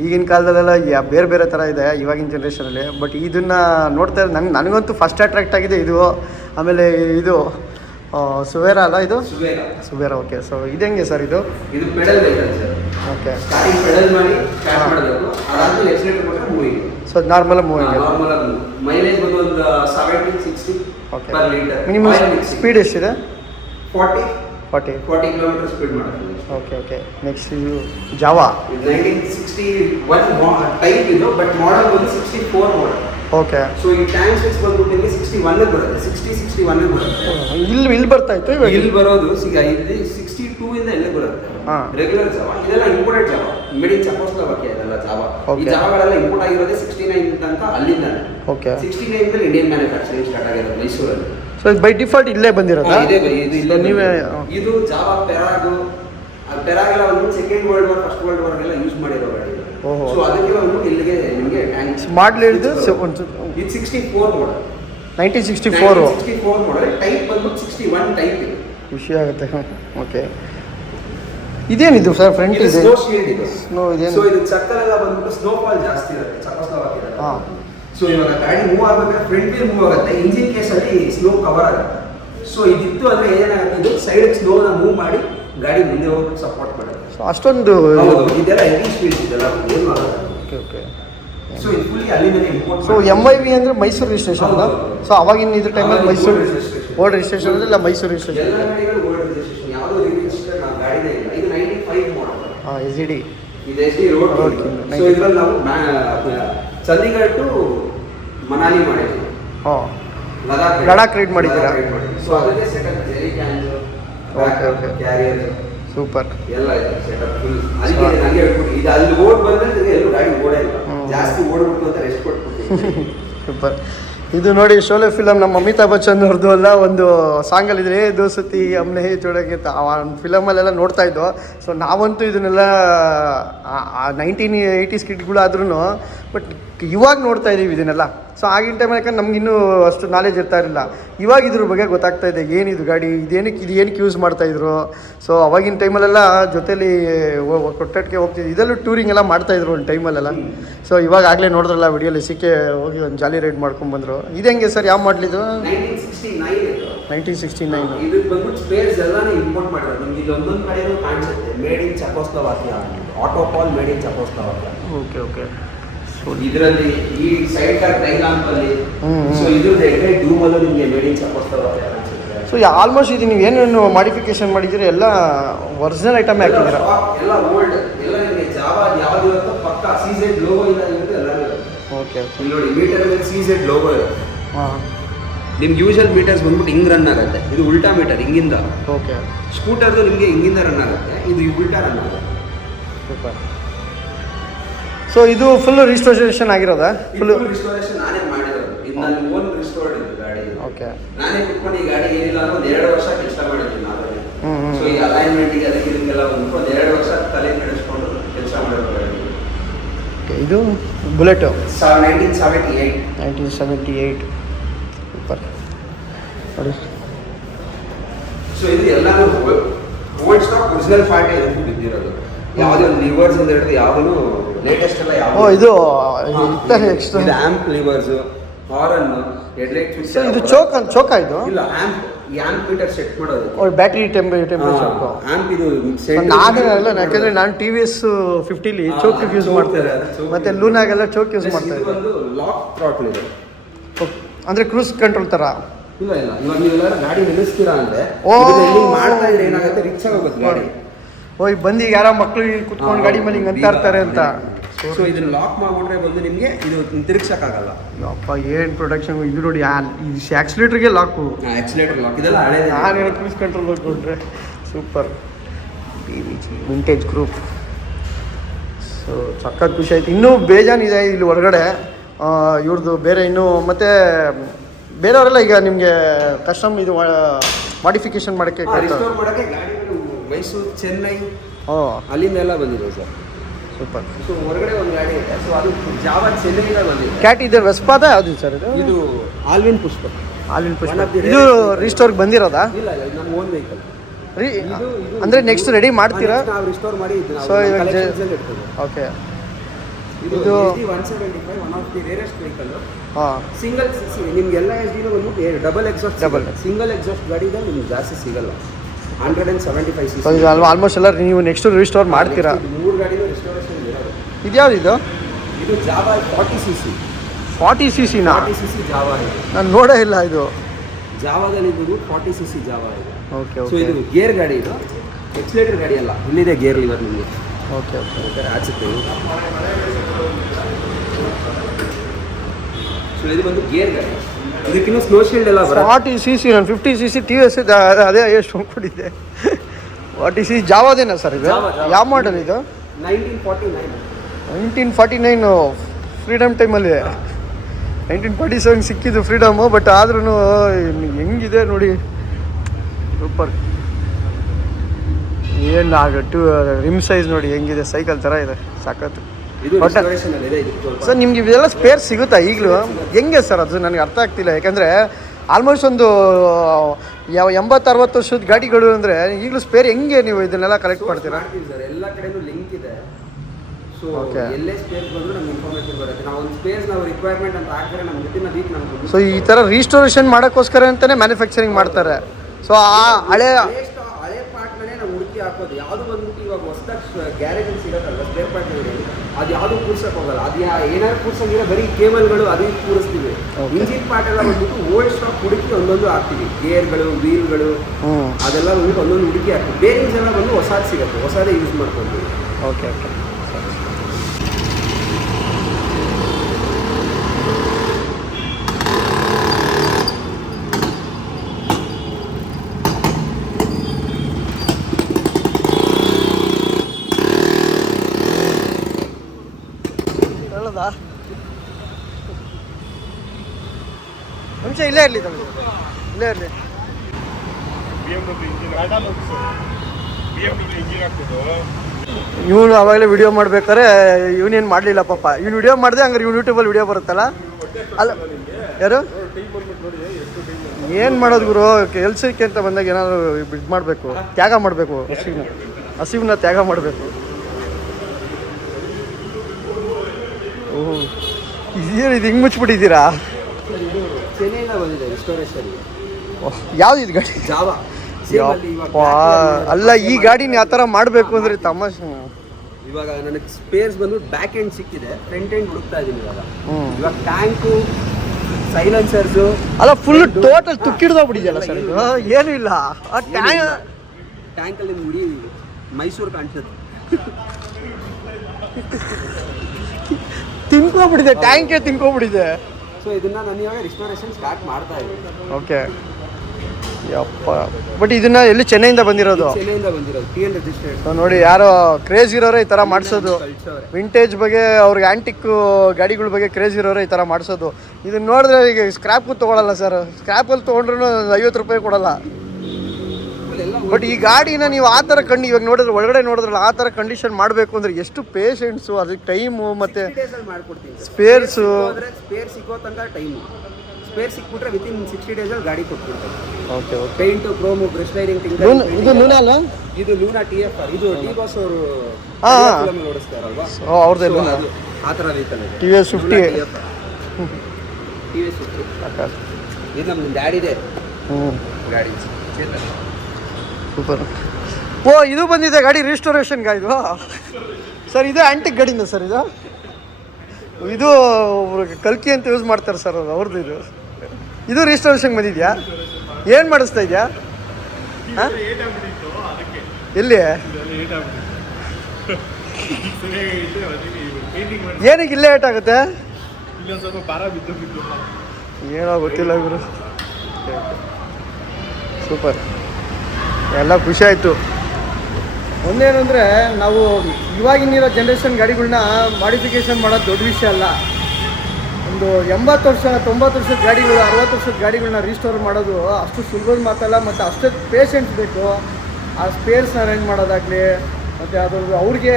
ಈಗಿನ ಕಾಲದಲ್ಲೆಲ್ಲ ಯಾ- ಬೇರೆ ಬೇರೆ ಥರ ಇದೆ ಇವಾಗಿನ ಜನ್ರೇಷನಲ್ಲಿ ಬಟ್ ಇದನ್ನು ನೋಡ್ತಾ ನಂಗೆ ನನಗಂತೂ ಫಸ್ಟ್ ಅಟ್ರಾಕ್ಟ್ ಆಗಿದೆ ಇದು. ಆಮೇಲೆ ಇದು ಸುಬೇರ ಸುವೇರ ಅಲ್ಲ ಇದು? ಸುಬೇರ ಸುವೇರ ಓಕೆ ಸೊ ಇದು ಹೆಂಗೆ ಸರ್ ಇದು? ಪೆಡಲ್ ಓಕೆ ಪೆಡಲ್ ಮಾಡಿ ಸ್ಟಾರ್ಟ್ ಮಾಡಬೇಕು. ಅದಾದ್ಮೇಲೆ ಎಕ್ಸಿಲೇಟರ್ ಕೊಟ್ಟರೆ moving so normal moving normal mileage ಬಂದು ಒಂದು okay per litre minimum speed ಎಷ್ಟಿದೆ? Forty forty? Forty kilometre speed ಮಾಡ್ತೀವಿ ಓಕೆ ಓಕೆ ನೆಕ್ಸ್ಟ್ ಇದು Jawa nineteen sixty one type ಇದು ಬಟ್ ಮಾಡಲ್ ಬಂದು sixty four model okay so ಈ tank six ಬಂದ್ಬಿಟ್ಟು ನಿಮಗೆ ಸಿಕ್ಸ್ಟಿ ಒನ್ ಬರುತ್ತೆ ಸಿಕ್ಸ್ಟಿ ಸಿಕ್ಸ್ಟಿ ಒನ್ ಬರುತ್ತೆ ಇಲ್ಲಿ ಇಲ್ಲಿ ಬರ್ತಾ ಇತ್ತು ಇವಾಗ? ಇಲ್ಲಿ ಬರೋದು ಸಿಗ ಇಲ್ಲಿ ಸಿಕ್ಸ್ಟಿ ಟೂ ಇಂದ ಇಲ್ಲೇ ಬರುತ್ತೆ. ಹಾಂ. ರೆಗ್ಯುಲರ್ ಜಾವ ಇದೆಲ್ಲ ಇಂಪೋರ್ಟೆಡ್ ಜಾವ ಮಿಡಿ ಚಪೋಸ್ ಚಕೋಸ್ಲೋವಾಕಿಯಾ ಇದೆಲ್ಲ ಜಾವ ಈ. ಜಾವಗಳೆಲ್ಲ ಇಂಪೋರ್ಟ್ ಆಗಿರೋದೇ ಸಿಕ್ಸ್ಟಿ ನೈನ್ ತನಕ ಅಲ್ಲಿಂದಾನೆ. ಓಕೆ ಸಿಕ್ಸ್ಟಿ ನೈನ್ ಮೇಲೆ ಇಂಡಿಯನ್ ಮ್ಯಾನುಫ್ಯಾಕ್ಚರಿಂಗ್ ಸ್ಟಾರ್ಟ್ ಆಗಿರೋದು ಮೈಸೂರಲ್ಲಿ ಸೊ ಇದು ಬೈ ಡಿಫಾಲ್ಟ್ ಇಲ್ಲೇ ಬಂದಿರೋದು? ನೀವೇ. ಇದು ಜಾವಾ ಪೆರಾಗು ಪೆರಾಗೆಲ್ಲ ಒಂದು second world war first world war ಎಲ್ಲ ಯೂಸ್ ಮಾಡಿರೋ ಗಾಡಿ ಓಹೋ. ಸೊ ಅದಕ್ಕೆ ಒಂದು ಇಲ್ಲಿಗೆ ನಿಮಗೆ ಟ್ಯಾಂಕ್ ಮಾಡ್ಲಿ ಹಿಡಿದು ಒಂದು ಇದು sixty four model nineteen sixty four sixty four model type ಬಂದ್ಬಿಟ್ಟು ಸಿಕ್ಸ್ಟಿ ಒನ್ ಟೈಪ್ ಇದೆ. ಖುಷಿ ಆಗುತ್ತೆ. ಓಕೆ ಇದೇನಿದು ಸರ್ ಫ್ರಂಟ್ ಇದು ಸ್ನೋ ಶೀಲ್ಡ್ ಇದೆ. ಸ್ನೋ ಇದೆ ಸೊ ಇದು ಚಕ್ಕಲೆಲ್ಲ ಬಂದ್ಬಿಟ್ಟು ಸ್ನೋಫಾಲ್ ಜಾಸ್ತಿ ಇರುತ್ತೆ ಚಕೋಸ್ಲೋವಾಕಿಯಾ ಹಾಂ. ಸೊ ಇವಾಗ ಗಾಡಿ ಮೂವ್ ಆಗಬೇಕಾದ್ರೆ ಫ್ರಂಟ್ ವೀಲ್ ಮೂವ್ ಆಗುತ್ತೆ ಇಂಜಿನ್ ಕೇಸಲ್ಲಿ ಸ್ಲೋ ಕವರ್ ಆಗುತ್ತೆ. ಸೊ ಇದಿತ್ತು ಅಂದ್ರೆ ಏನಾಗುತ್ತೆ ಇದು ಸೈಡ್ ಸ್ಲೋನ ಮೂವ್ ಮಾಡಿ ಗಾಡಿ ಮುಂದೆ ಹೋಗಕ್ಕೆ ಸಪೋರ್ಟ್ ಮಾಡುತ್ತೆ. ಸೊ ಅಷ್ಟೊಂದು ಹೌದು ಇದೆಲ್ಲ ಹೆವಿ ಸ್ಪೀಡ್ ಇದೆಲ್ಲ ಏನು ಆಗುತ್ತೆ ಓಕೆ ಓಕೆ ಸೊ ಇದು ಫುಲ್ಲಿ ಅಲ್ಲಿಂದಲೇ import so M I V ಅಂದರೆ ಮೈಸೂರು ರಿಜಿಸ್ಟ್ರೇಷನ್ ಅಲ್ಲ? ಸೊ ಅವಾಗಿನ ಇದ್ರ ಟೈಮಲ್ಲಿ ಮೈಸೂರು ಓಲ್ಡ್ ರಿಜಿಸ್ಟ್ರೇಷನ್ ಇಲ್ಲ ಮೈಸೂರು ರಿಜಿಸ್ಟ್ರೇಷನ್ ಎಲ್ಲ ಗಾಡಿಗಳು ಓಲ್ಡ್ ರಿಜಿಸ್ಟ್ರೇಷನ್ ಯಾವುದೋ ರಿಜಿಸ್ಟರ್ ಗಾಡಿನೇ ಇಲ್ಲ. ಇದು ನೈಂಟಿ ಫೈವ್ ಮಾಡಲ್ ಹಾಂ ಎಸ್ ಇ ಡಿ ಇದು ಎಸ್ ಡಿ ರೋಡ್ ಸೊ ಇದ್ರಲ್ಲಿ ನಾವು ಚಂಡೀಗಢ ಟು ಮನಾಲಿ ಮಾಡಿದ್ವಿ ಹಾಂ. ಲಡಾಖ್ ride ಮಾಡಿದ್ದೀರಾ? ಸೊ ಅದಕ್ಕೆ setup jerry cans Okay, okay. Carrier super ಎಲ್ಲ ಇದೆ ಸೆಟಪ್ ಫುಲ್ ಅದಕ್ಕೆ ನನಗೆ ಹೇಳ್ಬಿಟ್ಟು ಇದು ಅಲ್ಲಿ ಓಡ್ ಬಂದ್ರೆ ಎಲ್ಲೂ ಗಾಡಿ ಓಡೇ ಇಲ್ಲ. ಜಾಸ್ತಿ ಓಡ್ಬಿಟ್ಟು ಅಂತ ರೆಸ್ಟ್ ಕೊಟ್ಬಿಟ್ಟು ಸೂಪರ್ ಇದು ನೋಡಿ ಶೋಲೆ ಫಿಲಮ್ ನಮ್ಮ ಅಮಿತಾಬ್ ಬಚ್ಚನ್ ಅವ್ರದ್ದು ಅಲ್ಲ ಒಂದು ಸಾಂಗಲ್ಲಿ ಇದ್ರೆ ದೋಸತಿ ಅಮ್ನೆ ಚೋಡಕ್ಕೆ ಅಂತ ಆ ಫಿಲಮಲ್ಲೆಲ್ಲ ನೋಡ್ತಾ ಇದ್ದೋ. ಸೊ ನಾವಂತೂ ಇದನ್ನೆಲ್ಲ ನೈನ್ಟೀನ್ ಏಯ್ಟೀಸ್ ಕಿಡ್ಗಳಾದ್ರೂ ಬಟ್ ಇವಾಗ ನೋಡ್ತಾ ಇದ್ದೀವಿ ಇದನ್ನೆಲ್ಲ. ಸೊ ಆಗಿನ ಟೈಮ್ ಯಾಕಂದ್ರೆ ನಮ್ಗೆ ಇನ್ನೂ ಅಷ್ಟು ನಾಲೆಜ್ ಇರ್ತಾ ಇರಲಿಲ್ಲ. ಇವಾಗ ಇದ್ರ ಬಗ್ಗೆ ಗೊತ್ತಾಗ್ತಾ ಇದೆ ಏನಿದು ಗಾಡಿ ಇದೇನಕ್ಕೆ ಇದು ಏನಕ್ಕೆ ಯೂಸ್ ಮಾಡ್ತಾಯಿದ್ರು ಸೊ ಅವಾಗಿನ ಟೈಮಲ್ಲೆಲ್ಲ ಜೊತೇಲಿ ಕೊಟ್ಟಕ್ಕೆ ಹೋಗ್ತಿದ್ವಿ. ಇದೆಲ್ಲೂ ಟೂರಿಂಗ್ ಎಲ್ಲ ಮಾಡ್ತಾಯಿದ್ರು ಒಂದು ಟೈಮಲ್ಲೆಲ್ಲ ಸೊ ಇವಾಗ ಆಗಲೇ ನೋಡಿದ್ರಲ್ಲ ವಿಡಿಯೋಲಿ ಸಿಕ್ಕೆ ಹೋಗಿ ಒಂದು ಜಾಲಿ ರೈಡ್ ಮಾಡ್ಕೊಂಡ್ಬಂದ್ರು ಇದು ಹೆಂಗೆ ಸರ್ ಯಾವ ಮಾಡಲಿದ್ದು ನೈನ್ಟೀನ್ ಸಿಕ್ಸ್ಟಿ ನೈನ್ ಇದು. Nineteen sixty nine. ಇದು ಬಂದ್ಬಿಟ್ಟು ಸ್ಪೇರ್ಸ್ ಎಲ್ಲಾನು ಇಂಪೋರ್ಟ್ ಮಾಡಿರೋದು. ನಮ್ಗೆ ಇಲ್ಲಿ ಒಂದೊಂದು ಕಡೆನೂ ಕಾಣಿಸುತ್ತೆ. Made in Czechoslovakia Autopal made in Czechoslovakia okay okay ಇದರಲ್ಲಿ ಈ ಸೈಡ್ ಅಲ್ಲಿ. ಸೊ ಡೂಮ್ ಅಲ್ಲೂ ನಿಮಗೆ ಸೊ ಆಲ್ಮೋಸ್ಟ್ ಇದು ನೀವು ಏನೇನು ಮಾಡಿಫಿಕೇಶನ್ ಮಾಡಿದ್ದೀರಿ ಎಲ್ಲ ಒರಿಜಿನಲ್ ಐಟಮ್ ಹಾಕಿದ್ದೀರ? ಎಲ್ಲ ಓಲ್ಡ್ ಎಲ್ಲ ನಿಮಗೆ ಜಾವಾ ಯಾವ್ದು ಇರುತ್ತೋ ಪಕ್ಕ ಸೀಸೆಡ್ ಲೋಗೋ ಇಲ್ಲ ಇರುತ್ತೆ. ಓಕೆ ನೋಡಿ ಮೀಟರ್ ಮೇಲೆ ಸೀಸೆಡ್ ಲೋಗೋ ಇರುತ್ತೆ. ಹಾಂ. ನಿಮ್ಗೆ ಯೂಶಲ್ ಮೀಟರ್ಸ್ ಬಂದ್ಬಿಟ್ಟು ಹಿಂಗ್ ರನ್ ಆಗುತ್ತೆ. ಇದು ಉಲ್ಟಾ ಮೀಟರ್ ಹಿಂಗಿಂದ. ಓಕೆ ಸ್ಕೂಟರ್ದು ನಿಮಗೆ ಹಿಂಗಿಂದ ರನ್ ಆಗುತ್ತೆ. ಇದು ಉಲ್ಟಾ ರನ್ ಆಗುತ್ತೆ. ಸೂಪರ್ ಸೊ ಇದು ಫುಲ್ ರಿಸ್ಟೋರೇಷನ್ ಆಗಿರೋದಾ? ಫುಲ್ ಫುಲ್ ರಿಸ್ಟೋರೇಷನ್ ನಾನೇ ಮಾಡಿರೋದು. ಇದು ನನ್ನ ಓನ್ ರಿಸ್ಟೋರ್ಡ್ ಇದು ಗಾಡಿ ಓಕೆ ನಾನೇ ಕುತ್ಕೊಂಡು ಈ ಗಾಡಿ ಏನಿಲ್ಲ ಅಂದ್ರೆ ಒಂದು ಎರಡು ವರ್ಷ ಕೆಲಸ ಮಾಡಿದ್ದೀನಿ ನಾನು ಹ್ಮ್, ಹ್ಮ್. ಸೊ ಈಗ ಅಲೈನ್ಮೆಂಟ್ಗೆ ಅದಕ್ಕೆ ಇದಕ್ಕೆಲ್ಲ ಒಂದು ಎರಡು ವರ್ಷ ತಲೆ ಕೆಡಿಸ್ಕೊಂಡು ಕೆಲಸ ಮಾಡಿರೋ ಗಾಡಿ ಓಕೆ ಇದು bullet? Nineteen seventy eight nineteen seventy eight super ನೋಡಿ. ಸೊ ಇದು ಎಲ್ಲಾನು ಓಲ್ಡ್ ಸ್ಟಾಕ್ ಒರಿಜಿನಲ್ ಪಾರ್ಟಿ ಬಿದ್ದಿರೋದು. ಯಾವುದೇ ಒಂದು ಲಿವರ್ಸ್ ಅಂತ ಹೇಳಿದ್ರೆ ಯಾವ್ದು ಲೇಟೆಸ್ಟ್ ಎಲ್ಲ ಯಾವ ಓ ಇದು ಇರ್ತಾರೆ ಎಕ್ಸ್ಟ್ರಾ ಇದು amp levers horn headlight so ಇದು ಚೋಕ್ ಅಂತ ಚೋಕ ಇದು? ಇಲ್ಲ ಈ ಸೆಟ್ ಮಾಡೋದು. Oh battery temp temperature amp ಇದು ನಾನು ಅಲ್ಲ ಯಾಕಂದ್ರೆ ನಾನು ಟಿ ವಿ ಎಸ್ ಫಿಫ್ಟಿಲಿ ಚೋಕ್ ಯೂಸ್ ಮಾಡ್ತಾರೆ. ಮತ್ತೆ ಲೂನಾಗೆಲ್ಲ ಚೋಕ್ ಯೂಸ್ ಮಾಡ್ತಾ ಇದು ಇದ್ದೆ ಒಂದು ಲಾಕ್ ಥ್ರಾಟ್ಲ್ ಇದೆ. ಅಂದ್ರೆ ಕ್ರೂಸ್ ಕಂಟ್ರೋಲ್ ತರ? ಇಲ್ಲ ಇಲ್ಲ. ಇವಾಗ ನೀವೆಲ್ಲರೂ ಗಾಡಿ ನಿಲ್ಲಿಸ್ತೀರಾ ಅಂದ್ರೆ ಓ! ಇದನ್ನ ಹಿಂಗ್ ಮಾಡ್ತಾ ಇದ್ರೆ ಏನಾಗುತ್ತೆ? ರಿಚ್ ಆಗೋಗುತ್ತೆ ಗಾಡಿ. ಈಗ ಬಂದು ಈಗ ಯಾರೋ ಮಕ್ಕಳು ಇಲ್ಲಿ ಕುತ್ಕೊಂಡು ಗಾಡಿ ಮೇಲೆ ಹಿಂಗೆ ಅಂತ ಇರ್ತಾರೆ ಅಂತ. ಸೊ ಇದನ್ನ ಲಾಕ್ ಮಾಡ್ಬಿಟ್ರೆ ಬಂದು ನಿಮಗೆ ಇದು ತಿರುಗ್ಸಕ್ಕಾಗಲ್ಲ. ಅಪ್ಪ ಏನು ಪ್ರೊಡಕ್ಷನ್ ಇದು ನೋಡಿ ಇದು ಆಕ್ಸಿಲೇಟ್ರಿಗೆ ಲಾಕು ಆಕ್ಸಿಲೇಟರ್ ಲಾಕ್ ಇದೆಲ್ಲ ಹಳೇದೇ ನಾನು ಕ್ರೂಸ್ ಕಂಟ್ರೋಲ್ ಕೊಟ್ರೆ super T V G vintage group so ಸಖತ್ ಖುಷಿ ಆಯ್ತು. ಇನ್ನೂ ಬೇಜಾನಿದೆ ಇಲ್ಲಿ ಹೊರಗಡೆ ಇವ್ರದ್ದು ಬೇರೆ ಇನ್ನೂ ಮತ್ತೆ ಬೇರೆಯವರೆಲ್ಲ ಈಗ ನಿಮಗೆ ಕಸ್ಟಮ್ ಇದು ಮಾಡಿಫಿಕೇಶನ್ ಮಾಡೋಕ್ಕೆ ಮೈಸೂರು ಚೆನ್ನೈ ಓ. ಅಲ್ಲಿಂದೆಲ್ಲ ಬಂದಿದೆ ಸರ್. ಸೂಪರ್. ಸೊ ಹೊರಗಡೆ ಒಂದು ಗಾಡಿ ಇದೆ. ಸೊ ಅದು ಜಾವ ಚೆನ್ನೈಯಿಂದ ಬಂದಿದೆ. ಕ್ಯಾಟ್ ಇದು ವೆಸ್ಪಾದ ಯಾವ್ದು ಸರ್ ಇದು? ಇದು ಆಲ್ವಿನ್ ಪುಷ್ಪ ಆಲ್ವಿನ್ ಪುಷ್ಪ ಇದು ರಿಸ್ಟೋರ್ಗೆ ಬಂದಿರೋದಾ? ಇಲ್ಲ ಇಲ್ಲ ನಮ್ಮ ಓನ್ ವೆಹಿಕಲ್ ಅಂದರೆ ನೆಕ್ಸ್ಟ್ ರೆಡಿ ಮಾಡ್ತೀರಾ? ನಾವು ರಿಸ್ಟೋರ್ ಮಾಡಿ ಸೊ ಓಕೆ. ಇದು one seventy five one of the rarest vehicle ಹಾಂ. ಸಿಂಗಲ್ ನಿಮ್ಗೆ ಎಲ್ಲ ಎಸ್ ಡಿನೂ ಬಂದ್ಬಿಟ್ಟು double exhaust double single exhaust ಗಾಡಿ ಇದೆ ನಿಮ್ಗೆ ಜಾಸ್ತಿ ಸಿಗಲ್ಲ. Hundred and seventy five C ಇದು ಅಲ್ವಾ? ಆಲ್ಮೋಸ್ಟ್ ಎಲ್ಲ ನೀವು ನೆಕ್ಸ್ಟ್ ರಿಸ್ಟೋರ್ ಮಾಡ್ತೀರಾ? ಮೂರು ಗಾಡಿನೂ ರೆಸ್ಟೋರೇಷನ್ ಇರೋದು ಇದು ಇದು? ಇದು Jawa forty C C forty C ಸಿನಾ ಫಾರ್ಟಿ ಸಿ ಸಿ ಜಾವಾ ಇದೆ. ನಾನು ನೋಡೇ ಇಲ್ಲ ಇದು. ಜಾವಾದಲ್ಲಿ ಇದು ಫಾರ್ಟಿ ಸಿ ಸಿ ಜಾವಾ ಇದು. ಓಕೆ ಸೊ ಓಕೆ ಇದು ಗೇರ್ ಗಾಡಿ ಇದು. ಎಕ್ಸ್ಲೇಟರ್ ಗಾಡಿ ಅಲ್ಲ. ಇಲ್ಲಿದೆ ಗೇರ್ ಲಿವರ್ ನಿಮಗೆ ಓಕೆ ಓಕೆ ಆಚೆ ಆಚುತ್ತೆ ಸೊ ಇದು ಬಂದು ಗೇರ್ ಗಾಡಿ. ಇದಕ್ಕಿನ್ನೂ ಸ್ನೋ ಶೀಲ್ಡ್ ಎಲ್ಲ ಬರುತ್ತೆ. ಫಾರ್ಟಿ ಸಿ ಸಿ ನಾನು fifty C C T S ಅದೇ ಎಷ್ಟು ಕೊಟ್ಟಿದ್ದೆ. ಫಾರ್ಟಿ ಸಿ ಜಾವಾದೇನಾ ಸರ್ ಇದು. ಯಾವ ಮಾಡಲ್ ಇದು? Nineteen forty nine nineteen forty nine freedom ಟೈಮಲ್ಲಿ ನೈನ್ಟೀನ್ ಫಾರ್ಟಿ ಸೆವೆನ್ ಸಿಕ್ಕಿದ್ದು ಫ್ರೀಡಮು ಬಟ್ ಆದ್ರೂ ಹೆಂಗಿದೆ ನೋಡಿ. ಸೂಪರ್ ಏನು ಆಗಟ್ಟು ರಿಮ್ ಸೈಜ್ ನೋಡಿ ಹೆಂಗಿದೆ ಸೈಕಲ್ ಥರ ಇದೆ ಸಾಕತ್ತು. ಸರ್ ನಿಮ್ಗೆ ಇದೆಲ್ಲ ಸ್ಪೇರ್ ಸಿಗುತ್ತಾ ಈಗಲೂ? ಹೆಂಗೆ ಸರ್ ಅದು? ನನಗೆ ಅರ್ಥ ಆಗ್ತಿಲ್ಲ. ಯಾಕಂದರೆ ಆಲ್ಮೋಸ್ಟ್ ಒಂದು ಯಾವ ಎಂಬತ್ತು ಅರವತ್ತು ವರ್ಷದ ಗಾಡಿಗಳು ಅಂದರೆ ಈಗಲೂ ಸ್ಪೇರ್ ಹೆಂಗೆ ನೀವು ಇದನ್ನೆಲ್ಲ ಕಲೆಕ್ಟ್ ಮಾಡ್ತೀರಾ? ಸರ್ ಎಲ್ಲ ಕಡೆನೂ ಲಿಂಕ್ ಇದೆ. ಸೊ. ಎಲ್ಲೇ ಸ್ಪೇಸ್ ಬಂದರೂ ನಮ್ಗೆ ಇನ್ಫಾರ್ಮೇಷನ್ ಬರುತ್ತೆ. ನಾವು ಒಂದು ಸ್ಪೇಸ್ ನಾವು ರಿಕ್ವೈರ್ಮೆಂಟ್ ಅಂತ ಹಾಕಿದ್ರೆ ನಮ್ಮ ವಿತಿನ್ ವೀಕ್ ನಮ್ಗೆ ಸೊ ಈ ಥರ ರೀಸ್ಟೋರೇಷನ್ ಮಾಡೋಕ್ಕೋಸ್ಕರ ಅಂತಲೇ ಮ್ಯಾನುಫ್ಯಾಕ್ಚರಿಂಗ್ ಮಾಡ್ತಾರೆ. ಸೊ ಆ ಹಳೆ ಹಳೆ ಪಾರ್ಟ್ ಮೇಲೆ ಪಾರ್ಟ್ನೇ ನಾವು ಹುಡುಕಿ ಹಾಕೋದು. ಯಾವುದು ಬಂದ್ಬಿಟ್ಟು ಇವಾಗ ಹೊಸ್ದಾಗ ಸ್ಪೇರ್ ಪಾರ್ಟ್ ಅದು ಯಾವುದು ಕೂರ್ಸಕ್ಕೆ ಹೋಗಲ್ಲ ಅದು ಯಾ- ಏನಾದ್ರು ಕೂರ್ಸಂಗಿಲ್ಲ ಬರೀ ಕೇಬಲ್ಗಳು ಅದು ಕೂರಿಸ್ತೀವಿ. ಇಂಜಿನ್ ಪಾರ್ಟ್ ಎಲ್ಲ ಬಂದ್ಬಿಟ್ಟು ಓಲ್ಡ್ ಸ್ಟಾಕ್ ಹುಡುಕಿ ಒಂದೊಂದು ಹಾಕ್ತೀವಿ. ಗೇರ್ಗಳು ವೀಲ್ಗಳು ಅದೆಲ್ಲ ಬಂದ್ಬಿಟ್ಟು ಒಂದೊಂದು ಹುಡುಕಿ ಹಾಕ್ತೀವಿ. ಬೇರಿಂಗ್ಸ್ ಎಲ್ಲ ಬಂದು ಹೊಸದು ಸಿಗುತ್ತೆ. ಹೊಸದೇ ಯೂಸ್ ಮಾಡ್ಕೊಂತೀವಿ. ಓಕೆ ಓಕೆ ಹೇಳೋದಾ ಮುಂಚೆ ಇಲ್ಲೇ ಇರಲಿ ತಗೊಳ್ಳಿ. ಇಲ್ಲೇ ಇರಲಿ. ಇವನು ಅವಾಗಲೇ ವಿಡಿಯೋ ಮಾಡ್ಬೇಕಾದ್ರೆ ಇವನೇನು ಮಾಡಲಿಲ್ಲ ಪಾಪ. ಇವ್ನು ವಿಡಿಯೋ ಮಾಡಿದೆ ಹಂಗಾರೆ ಇವ್ನು ಯೂಟ್ಯೂಬಲ್ಲಿ ವಿಡಿಯೋ ಬರುತ್ತಲ್ಲ? ಅಲ್ಲ ಯಾರು? ಏನು ಮಾಡೋದು ಗುರು? ಕೆಲ್ಸಕ್ಕೆ ಅಂತ ಬಂದಾಗ ಏನಾದ್ರು ಇದು ಮಾಡಬೇಕು. ತ್ಯಾಗ ಮಾಡಬೇಕು. ಹಸಿವನ್ನ ಹಸಿವನ್ನ ತ್ಯಾಗ ಮಾಡಬೇಕು. ಇದೇನು ಇದು ಹಿಂಗೆ ಮುಚ್ಚಿಬಿಟ್ಟಿದ್ದೀರಾ? ಇದು ಬಂದಿದೆ ರೆಸ್ಟೋರೇಷನ್ ಯಾವ್ದು ಇದು ಗಾಡಿ? ಜಾವ. ಅಲ್ಲ ಈ ಗಾಡಿನ ಯಾವ ಥರ ಮಾಡಬೇಕು ಅಂದರೆ ತಮಾಷೆ. ಇವಾಗ ನನಗೆ ಸ್ಪೇರ್ಸ್ ಬಂದು ಬ್ಯಾಕ್ ಎಂಡ್ ಸಿಕ್ಕಿದೆ ಫ್ರಂಟ್ ಎಂಡ್ ಹುಡುಕ್ತಾ ಇದ್ದೀನಿ ಇವಾಗ. ಇವಾಗ ಟ್ಯಾಂಕು ಸೈಲೆನ್ಸರ್ಸು ಅಲ್ಲ ಫುಲ್ ಟೋಟಲ್ ತುಕ್ಕಿಡ್ದೋಗ್ಬಿಟ್ಟಿದೆಯಲ್ಲ ಸರ್ ಇದು? ಏನೂ ಇಲ್ಲ. ಆ ಟ್ಯಾಂಕ್ ಟ್ಯಾಂಕಲ್ಲಿ ಮುಡಿ ಮೈಸೂರು ಕಾಣಿಸುತ್ತೆ ತಿನ್ಕೊಂಬಿಟ್ಟಿದೆ ಟ್ಯಾಂಕೇ ತಿನ್ಕೊಂಬಿಟ್ಟಿದೆ. ಸೊ ಇದನ್ನ ನಾನು ಇವಾಗ ರಿಸ್ಟೋರೇಷನ್ ಸ್ಟಾರ್ಟ್ ಮಾಡ್ತಾ ಇದ್ದೀನಿ. ಓಕೆ ಯಪ್ಪ. ಬಟ್ ಇದನ್ನ ಎಲ್ಲಿ ಚೆನ್ನೈಯಿಂದ ಬಂದಿರೋದು? ಚೆನ್ನೈಯಿಂದ ಬಂದಿರೋದು ಟಿ ಎನ್ ರಿಜಿಸ್ಟರ್ಡ್ ನೋಡಿ ಯಾರೋ ಕ್ರೇಜ್ ಇರೋರೇ ಈ ಥರ ಮಾಡಿಸೋದು. ವಿಂಟೇಜ್ ಬಗ್ಗೆ ಅವ್ರಿಗೆ ಆಂಟಿಕ್ ಗಾಡಿಗಳ ಬಗ್ಗೆ ಕ್ರೇಜ್ ಇರೋರೇ ಈ ಥರ ಮಾಡಿಸೋದು. ಇದನ್ನ ನೋಡಿದ್ರೆ ಈಗ ಸ್ಕ್ರ್ಯಾಪು ತೊಗೊಳಲ್ಲ ಸರ್ ಸ್ಕ್ರ್ಯಾಪಲ್ಲಿ ತೊಗೊಂಡ್ರು ಐವತ್ತು ರೂಪಾಯಿ ಕೊಡಲ್ಲ. ಬಟ್ ಈ ಗಾಡಿನ ನೀವು ಆ ಥರ ಕಂಡು ಇವಾಗ ನೋಡಿದ್ರೆ ಒಳಗಡೆ ನೋಡಿದ್ರಲ್ಲ ಆ ಥರ ಕಂಡೀಷನ್ ಮಾಡಬೇಕು ಅಂದರೆ ಎಷ್ಟು ಪೇಷೆಂಟ್ಸ್ ಅದಕ್ಕೆ ಟೈಮು ಮತ್ತು ಸ್ಪೇರ್ಸ್ ಸ್ಪೇರ್ ಸಿಕ್ಕೋ ತನಕ ಟೈಮು ಸ್ಪೇರ್ ಸಿಕ್ಬಿಟ್ರೆ ವಿತಿನ್ ಸಿಕ್ಸ್ಟಿ ಡೇಸಲ್ಲಿ ಗಾಡಿ ಕೊಟ್ಬಿಡ್ತಾರೆ okay okay paint chrome brush ತಿಂಗಳು ಇದು ಲೂನಾ ಅಲ್ಲ? ಇದು ಲೂನಾ ಟಿ ಎಫ್ ಆರ್ ಇದು ಟಿ ಬಾಸ್ ಅವರು. ಓಡಿಸ್ತಾರಲ್ವಾ ಅವ್ರದ್ದೇ ಲೂನಾ ಆ ಥರ ವೆಹಿಕಲ್ ಇದೆ. T S fifty T S fifty ಇದು ನಮ್ಮ ಡ್ಯಾಡಿದೆ. ಹ್ಞೂ ಗಾಡಿ ಚೇತನ್. ಸೂಪರ್. ಓ, ಇದು ಬಂದಿದೆ ಗಾಡಿ ರಿಸ್ಟೋರೇಷನ್ ಇದು? ಸರ್, ಇದು ಆ್ಯಂಟಿಕ್ ಗಾಡಿನ ಸರ್ ಇದು? ಇದು ಕಲ್ಕಿ ಅಂತ ಯೂಸ್ ಮಾಡ್ತಾರೆ ಸರ್ ಅದು ಅವ್ರದ್ದು ಇದು. ಇದು ರಿಸ್ಟೋರೇಷನ್ ಬಂದಿದ್ಯಾ? ಏನು ಮಾಡಿಸ್ತಾ ಇದೆಯಾ? ಹಾಂ? ಎಲ್ಲಿ? ಏನಕ್ಕೆ ಇಲ್ಲೇ ಏಟ್ ಆಗುತ್ತೆ? ಏನೋ ಗೊತ್ತಿಲ್ಲ ಗುರು. ಸೂಪರ್. ಎಲ್ಲ ಖುಷಿ ಆಯಿತು. ಒಂದೇನಂದರೆ ನಾವು ಇವಾಗಿನಿರೋ ಜನ್ರೇಷನ್ ಗಾಡಿಗಳನ್ನ ಮಾಡಿಫಿಕೇಷನ್ ಮಾಡೋದು ದೊಡ್ಡ ವಿಷಯ ಅಲ್ಲ. ಒಂದು ಎಂಬತ್ತು ವರ್ಷ, ತೊಂಬತ್ತು ವರ್ಷದ ಗಾಡಿಗಳು, ಅರವತ್ತು ವರ್ಷದ ಗಾಡಿಗಳನ್ನ ರೀಸ್ಟೋರ್ ಮಾಡೋದು ಅಷ್ಟು ಸುಲಭದ ಮಾತಲ್ಲ, ಮತ್ತು ಅಷ್ಟೇ ಪೇಷೆಂಟ್ಸ್ ಬೇಕು. ಆ ಸ್ಪೇರ್ಸ್ನ ಅರೇಂಜ್ ಮಾಡೋದಾಗಲಿ, ಮತ್ತು ಅದೊಂದು ಅವ್ರಿಗೆ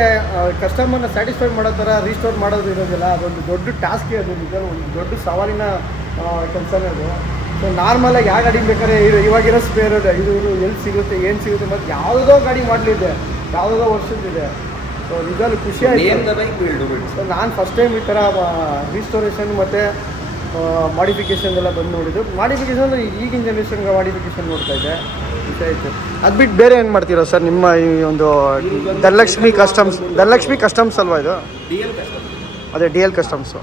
ಕಸ್ಟಮರ್ನ ಸ್ಯಾಟಿಸ್ಫೈ ಮಾಡೋ ಥರ ರೀಸ್ಟೋರ್ ಮಾಡೋದು ಇರೋದಿಲ್ಲ ಅದೊಂದು ದೊಡ್ಡ ಟಾಸ್ಕೇ ಅದು ಒಂದು ದೊಡ್ಡ ಸವಾಲಿನ ಕೆಲಸನೇ ಅದು. ಸೊ ನಾರ್ಮಲಾಗಿ ಯಾವ ಗಾಡಿ ಬೇಕಾದ್ರೆ ಇದು ಇವಾಗಿರೋ ಸ್ಪೇರ್ ಇದು. ಇದು ಎಲ್ಲಿ ಸಿಗುತ್ತೆ ಏನು ಸಿಗುತ್ತೆ ಮತ್ತು ಯಾವುದೋ ಗಾಡಿ ಮಾಡಲಿದೆ ಯಾವುದೋ ವರ್ಷದಿದೆ ಸೊ ನಿಜವಾಗ್ಲೂ ಖುಷಿ ಆಯ್ತು. ಸೊ ನಾನು ಫಸ್ಟ್ ಟೈಮ್ ಈ ಥರ ರಿಸ್ಟೋರೇಷನ್ ಮತ್ತು ಮಾಡಿಫಿಕೇಷನ್ ಎಲ್ಲ ಬಂದು ನೋಡಿದ್ದು. ಮಾಡಿಫಿಕೇಷನ್ ಅಂದರೆ ಈಗಿನ ಜನ್ರೇಷನ್ಗೆ ಮಾಡಿಫಿಕೇಷನ್ ನೋಡ್ತಾ ಇದ್ದೆ. ಆಯಿತು. ಅದು ಬಿಟ್ಟು ಬೇರೆ ಏನು ಮಾಡ್ತೀರಾ ಸರ್? ನಿಮ್ಮ ಈ ಒಂದು ಧನಲಕ್ಷ್ಮಿ ಕಸ್ಟಮ್ಸ್ ಧನಲಕ್ಷ್ಮಿ ಕಸ್ಟಮ್ಸ್ ಅಲ್ವಾ ಇದು? ಡಿ ಎಲ್ ಕಸ್ಟಮರ್ ಅದೇ D L customs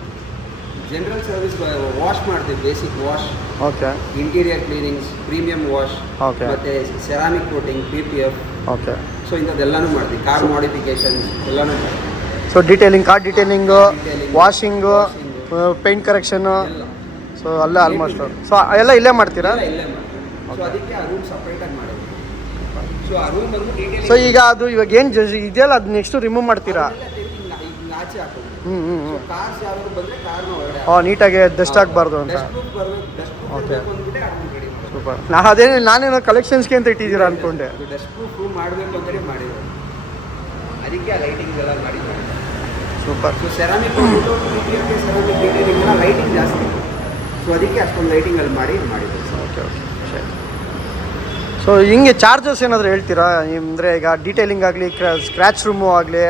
general service wash ಮಾಡ್ತೀವಿ basic wash okay interior cleanings premium wash okay ಮತ್ತೆ ceramic coating P P F okay so ಇಂಥದ್ದೆಲ್ಲಾನು ಮಾಡ್ತೀವಿ. ಕಾರ್ ಮಾಡಿಫಿಕೇಶನ್ಸ್ ಎಲ್ಲಾನು. So detailing car detailing washing. Paint correction so ಅಲ್ಲೇ almost so ಎಲ್ಲ ಇಲ್ಲೇ ಮಾಡ್ತೀರಾ? ಇಲ್ಲೇ ಮಾಡ್ತೀವಿ. ಸೊ ಅದಕ್ಕೆ ಆ ರೂಮ್ ಸಪ್ರೇಟಾಗಿ ಮಾಡೋದು. ಸೊ ಆ ರೂಮ್ ಬಂದು ಸೊ ಈಗ ಅದು ಇವಾಗ ಏನು ಇದೆಯಲ್ಲ ಅದು ನೆಕ್ಸ್ಟ್ ರಿಮೂವ್ ಮಾಡ್ತೀರಾ? ಆಚೆ ಹಾಕೋದು. ಕಾರ್ಸ್ ಯಾರು ಬಂದ್ರೆ ಕಾರ್ನ ಹೊರಗಡೆ ಓ ನೀಟಾಗಿ ಡಸ್ಟ್ ಆಗಬಾರ್ದು ಅಂತ. ಡಸ್ಟ್ ಬರಬೇಕು. ಡಸ್ಟ್ ರೆಡಿ ಸೂಪರ್ ನಾ ಅದೇನು ನಾನೇನೋ ಕಲೆಕ್ಷನ್ಸ್ಗೆ ಅಂತ ಇಟ್ಟಿದ್ದೀರಾ ಅನ್ಕೊಂಡೆ. ಡಸ್ಟ್ ಪ್ರೂಫ್ ಮಾಡಬೇಕು ಅಂತಲೇ ಮಾಡಿದ್ರು ಅದಕ್ಕೆ ಲೈಟಿಂಗ್ ಎಲ್ಲ ಮಾಡಿ super so ceramic ceramic detailing ಎಲ್ಲ ಲೈಟಿಂಗ್ ಜಾಸ್ತಿ. ಸೊ ಅದಕ್ಕೆ ಅಷ್ಟೊಂದು ಲೈಟಿಂಗ್ ಅಲ್ಲಿ ಮಾಡಿ ಮಾಡಿದ್ರು ಓಕೆ ಓಕೆ ಸೊ ಹಿಂಗೆ ಚಾರ್ಜಸ್ ಏನಾದರೂ ಹೇಳ್ತೀರಾ? ಅಂದರೆ ಈಗ ಡೀಟೇಲಿಂಗ್ ಆಗಲಿ ಸ್ಕ್ರ್ಯಾಚ್ ರೂಮು ಆಗಲಿ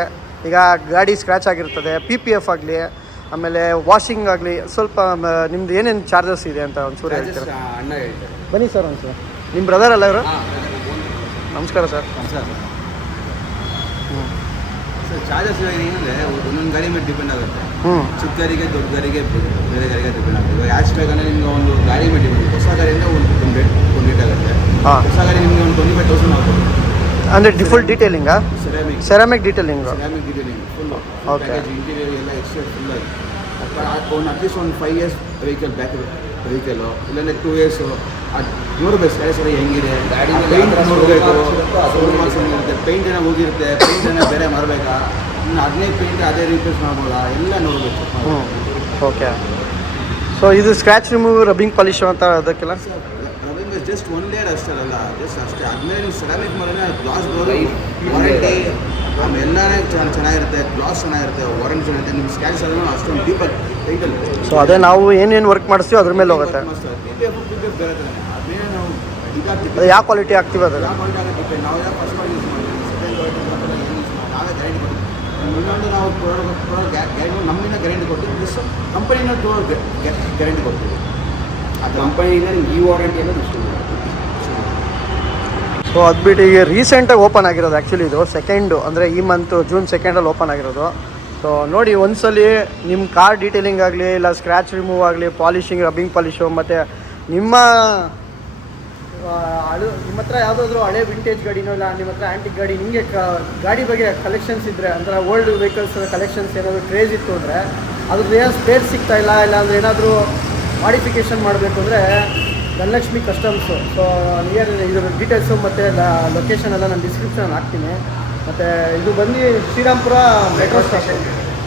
ಈಗ ಗಾಡಿ ಸ್ಕ್ರ್ಯಾಚ್ ಆಗಿರ್ತದೆ ಪಿ ಪಿ ಎಫ್ ಆಗಲಿ ಆಮೇಲೆ ವಾಷಿಂಗ್ ಆಗಲಿ ಸ್ವಲ್ಪ ನಿಮ್ದು ಏನೇನು ಚಾರ್ಜಸ್ ಇದೆ ಅಂತ ಒಂಚೂರು ಹೇಳ್ತೀರಾ? ಬನ್ನಿ ಸರ್ ಒಂಚೂರು ನಿಮ್ಮ ಬ್ರದರ್ ಅಲ್ಲ ಇವರು? ನಮಸ್ಕಾರ ಸರ್ ಸರ್ ಸರ್ ಚಾರ್ಜಸ್ ಏನಂದರೆ ಒಂದೊಂದು ಗಾಡಿ ಮೇಲೆ ಡಿಪೆಂಡ್ ಆಗುತ್ತೆ. ಹ್ಞೂ ಚಿಕ್ಕ ಗಾಡಿಗೆ ದೊಡ್ಡ ಗಾಡಿಗೆ ಬೇರೆ ಗಾಡಿಗೆ ಡಿಪೆಂಡ್ ಆಗುತ್ತೆ. ಯಾಚ್ ಬೇಕಂದ್ರೆ ನಿಮಗೆ ಒಂದು ಗಾಡಿ ಮೇಲೆ ಡಿಪೆಂಡ್ ಹೊಸ ಗಾಡಿಯಿಂದ ಒಂದು ಒಂದು ರೇಟ್ ಒಂದು ರೇಟ್ ಆಗುತ್ತೆ. ಹಾಂ. ಹೊಸ ಗಾಡಿ ನಿಮಗೆ ಒಂದು ಟ್ವೆಂಟಿ ಫೈವ್ ತೌಸಂಡ್ ಅಂದರೆ full ಡೀಟೇಲಿಂಗಾ ceramic ceramic detailing ceramic detailing. Package interior ಎಲ್ಲ ಎಕ್ಸ್ಟ್ರಾ ಫುಲ್ ಆಗಿ. ಒಂದು ಅಟ್ಲೀಸ್ಟ್ ಒಂದು five years vehicle back vehicle ಇಲ್ಲಾಂದರೆ ಟೂ ಇಯರ್ಸು ನೋಡ್ಬೇಕು ಎಲ್ಲ ಹೆಂಗಿದೆ? ಪೇಂಟ್ ನೋಡಬೇಕು ಇರುತ್ತೋ ಪೇಂಟ್ ಏನೋ ಹೋಗಿರುತ್ತೆ ಪೇಂಟ್ ಏನೋ ಬೇರೆ ಮಾಡಬೇಕಾ ಇನ್ನು ಅದನ್ನೇ ಪೇಂಟ್ ಅದೇ ರೀಪ್ಲೇಸ್ ಮಾಡ್ಬೋದಾ? ಎಲ್ಲ ನೋಡಬೇಕು. ಹ್ಞೂ ಓಕೆ ಸೊ ಇದು ಸ್ಕ್ರಾಚ್ ರಿಮೂವ್ ರಬ್ಬಿಂಗ್ ಪಾಲಿಶ್ ಅಂತ ಅದಕ್ಕೆಲ್ಲ? ಜಸ್ಟ್ ಒನ್ ಲೇಯರ್ ಅಷ್ಟೇ ಅಲ್ಲ. ಜಸ್ಟ್ ಅಷ್ಟೇ. ಅದನ್ನೇ ನೀವು ಸೆರಾಮಿಕ್ ಮಾಡಿದ್ರೆ ಗ್ಲಾಸ್ ಡೋರ್. ವಾರಂಟಿ ಚೆನ್ನ- ಚೆನ್ನಾಗಿರುತ್ತೆ. ಗ್ಲಾಸ್ ಚೆನ್ನಾಗಿರುತ್ತೆ. ವಾರಂಟಿ ಚೆನ್ನಾಗಿರುತ್ತೆ. ನಿಮ್ಮ ಸ್ಕ್ಯಾಚ್ ಎಲ್ಲ ಅಷ್ಟೊಂದು ಡೀಪ್ ಟೈಟಲ್ ಸೊ ಅದೇ ನಾವು ಏನೇನು ವರ್ಕ್ ಮಾಡಿಸ್ತೀವಿ ಅದ್ರ ಮೇಲೆ ಹೋಗುತ್ತೆ. P P F P P F ಬೇರೆ ನಾವು ಅದು ಇದಾಗ್ತಿತ್ತು ಯಾವ ಕ್ವಾಲಿಟಿ ಆಗ್ತೀವಿ ಅದೆಲ್ಲ ಯಾವ ಕ್ವಾಲಿಟಿ ಆಗುತ್ತೆ ಡಿಪೆಂಡ್ ನಾವು ಯಾವ ಫಸ್ಟ್ ಕ್ವಾಲಿಟಿ ಯೂಸ್ ಮಾಡ್ತೀವಿ? ಸೆಕೆಂಡ್ ಕ್ವಾಲಿಟಿ ಮಾತ್ರ ಏನು ಯೂಸ್ ಮಾಡಿ ನಾವೇ ಗ್ಯಾರಂಟಿ ಕೊಡ್ತೀವಿ ಇನ್ನೊಂದು ನಾವು ಗ್ಯಾರಂಟಿ ನಮ್ಮಿಂದ ಗ್ಯಾರಂಟಿ ಕೊಡ್ತೀವಿ. ಪ್ಲಸ್ ಕಂಪನಿನ ಗ್ಯಾರಂಟಿ ಕೊಡ್ತೀವಿ. ಆ ಕಂಪನಿಯಿಂದ ನಿಮ್ಗೆ ಈ ವಾರಂಟಿ ಅನ್ನೋದು ಇಷ್ಟು ಸೊ ಅದು ಬಿಟ್ಟು ಈಗ ರೀಸೆಂಟಾಗಿ ಓಪನ್ ಆಗಿರೋದು ಆ್ಯಕ್ಚುಲಿ ಇದು ಸೆಕೆಂಡು ಅಂದರೆ ಈ ಮಂತು ಜೂನ್ ಸೆಕೆಂಡಲ್ಲಿ ಓಪನ್ ಆಗಿರೋದು. ಸೊ ನೋಡಿ ಒಂದ್ಸಲಿ ನಿಮ್ಮ ಕಾರ್ ಡೀಟೇಲಿಂಗ್ ಆಗಲಿ, ಇಲ್ಲ ಸ್ಕ್ರ್ಯಾಚ್ ರಿಮೂವ್ ಆಗಲಿ ಪಾಲಿಶಿಂಗ್ ರಬ್ಬಿಂಗ್ ಪಾಲಿಶು ಮತ್ತು ನಿಮ್ಮ ಅಳು ನಿಮ್ಮ ಹತ್ರ ಯಾವುದಾದ್ರೂ ಹಳೆ ವಿಂಟೇಜ್ ಗಾಡಿನೂ ಇಲ್ಲ ನಿಮ್ಮ ಹತ್ರ ಆ್ಯಂಟಿಕ್ ಗಾಡಿ, ನಿಮಗೆ ಗಾಡಿ ಬಗ್ಗೆ ಕಲೆಕ್ಷನ್ಸ್ ಇದ್ದರೆ ಅಂದರೆ ಓಲ್ಡ್ ವೆಹಿಕಲ್ಸ್ ಕಲೆಕ್ಷನ್ಸ್ ಏನಾದರೂ ಕ್ರೇಜ್ ಇತ್ತು ಅಂದರೆ, ಅದ್ರದ್ದು ಏನು ಸ್ಪೇರ್ ಸಿಗ್ತಾ ಇಲ್ಲ ಇಲ್ಲ ಅಂದರೆ ಏನಾದರೂ ಮಾಡಿಫಿಕೇಷನ್ ಮಾಡಬೇಕು ಅಂದರೆ ಧನಲಕ್ಷ್ಮಿ ಕಸ್ಟಮ್ಸು ಸೊ ನಿಯರ್ ಇದ್ರ ಡೀಟೇಲ್ಸು ಮತ್ತು ಲೊಕೇಶನ್ ಎಲ್ಲ ನಾನು ಡಿಸ್ಕ್ರಿಪ್ಷನ್ ಹಾಕ್ತೀನಿ. ಮತ್ತು ಇದು ಬಂದು Srirampura metro station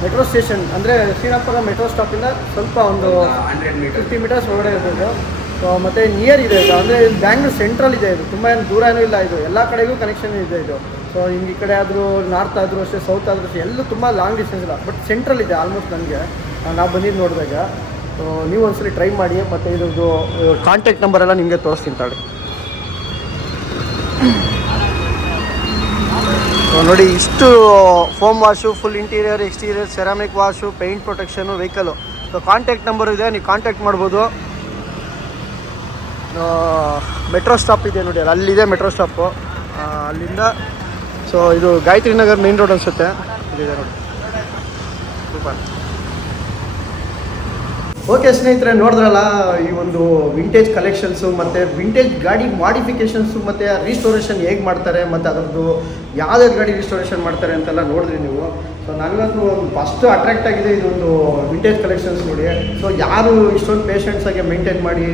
metro station ಅಂದರೆ ಶ್ರೀರಾಮ್ಪುರ ಮೆಟ್ರೋ ಸ್ಟಾಪಿಂದ ಸ್ವಲ್ಪ ಒಂದು ಫಿಫ್ಟಿ ಮೀಟರ್ಸ್ ಒಳಗಡೆ ಇರ್ಬೋದು ಸೊ ಮತ್ತು ನಿಯರ್ ಇದೆ ಇದು. ಅಂದರೆ ಬ್ಯಾಂಗ್ಳೂರ್ ಸೆಂಟ್ರಲ್ ಇದೆ ಇದು. ತುಂಬ ಏನು ದೂರ ಏನೂ ಇಲ್ಲ ಇದು. ಎಲ್ಲ ಕಡೆಗೂ ಕನೆಕ್ಷನ್ ಇದೆ ಇದು. ಸೊ ಹಿಂಗೆ ಈ ಕಡೆ ಆದರೂ ನಾರ್ತ್ ಆದರೂ ಅಷ್ಟೇ ಸೌತ್ ಆದರೂ ಅಷ್ಟೇ ಎಲ್ಲೂ ತುಂಬ ಲಾಂಗ್ ಡಿಸ್ಟೆನ್ಸ್ ಇಲ್ಲ. ಬಟ್ ಸೆಂಟ್ರಲ್ ಇದೆ ಆಲ್ಮೋಸ್ಟ್ ನನಗೆ. ನಾವು ಬಂದಿದ್ದು ನೋಡಿದಾಗ. ನೀವು ಒಂದ್ಸಲಿ ಟ್ರೈ ಮಾಡಿ, ಮತ್ತು ಇದ್ರದ್ದು ಕಾಂಟ್ಯಾಕ್ಟ್ ಎಲ್ಲ ನಿಮಗೆ ತೋರಿಸ್ತೀನಿ ತಾಳಿ. ನೋಡಿ, ಇಷ್ಟು foam wash full interior exterior ceramic wash paint protection vehicle so contact number ಇದೆ, ನೀವು ಕಾಂಟ್ಯಾಕ್ಟ್ ಮಾಡ್ಬೋದು. ಮೆಟ್ರೋ ಸ್ಟಾಪ್ ಇದೆ ನೋಡಿ ಅಲ್ಲಿ ಅಲ್ಲಿದೆ ಮೆಟ್ರೋ ಸ್ಟಾಪು ಅಲ್ಲಿಂದ ಸೊ ಇದು ಗಾಯತ್ರಿ ನಗರ್ ಮೇನ್ ರೋಡ್ ಅನಿಸುತ್ತೆ. ಇದೆ ನೋಡಿ. ಸೂಪರ್ ಓಕೆ ಸ್ನೇಹಿತರೆ, ನೋಡಿದ್ರಲ್ಲ, ಈ ಒಂದು ವಿಂಟೇಜ್ ಕಲೆಕ್ಷನ್ಸು ಮತ್ತು ವಿಂಟೇಜ್ ಗಾಡಿ ಮಾಡಿಫಿಕೇಷನ್ಸು ಮತ್ತು ರಿಸ್ಟೋರೇಷನ್ ಹೇಗೆ ಮಾಡ್ತಾರೆ ಮತ್ತು ಅದರದ್ದು ಯಾವ್ದಾದ್ರು ಗಾಡಿ ರಿಸ್ಟೋರೇಷನ್ ಮಾಡ್ತಾರೆ ಅಂತೆಲ್ಲ ನೋಡಿದ್ರಿ ನೀವು. ಸೊ ನನಗಂತೂ ಫಸ್ಟ್ ಅಟ್ರಾಕ್ಟ್ ಆಗಿದೆ ಇದೊಂದು ವಿಂಟೇಜ್ ಕಲೆಕ್ಷನ್ಸ್ ನೋಡಿ. ಸೊ ಯಾರು ಇಷ್ಟೊಂದು ಪೇಷೆಂಟ್ಸ್ ಆಗಿ ಮೇಂಟೈನ್ ಮಾಡಿ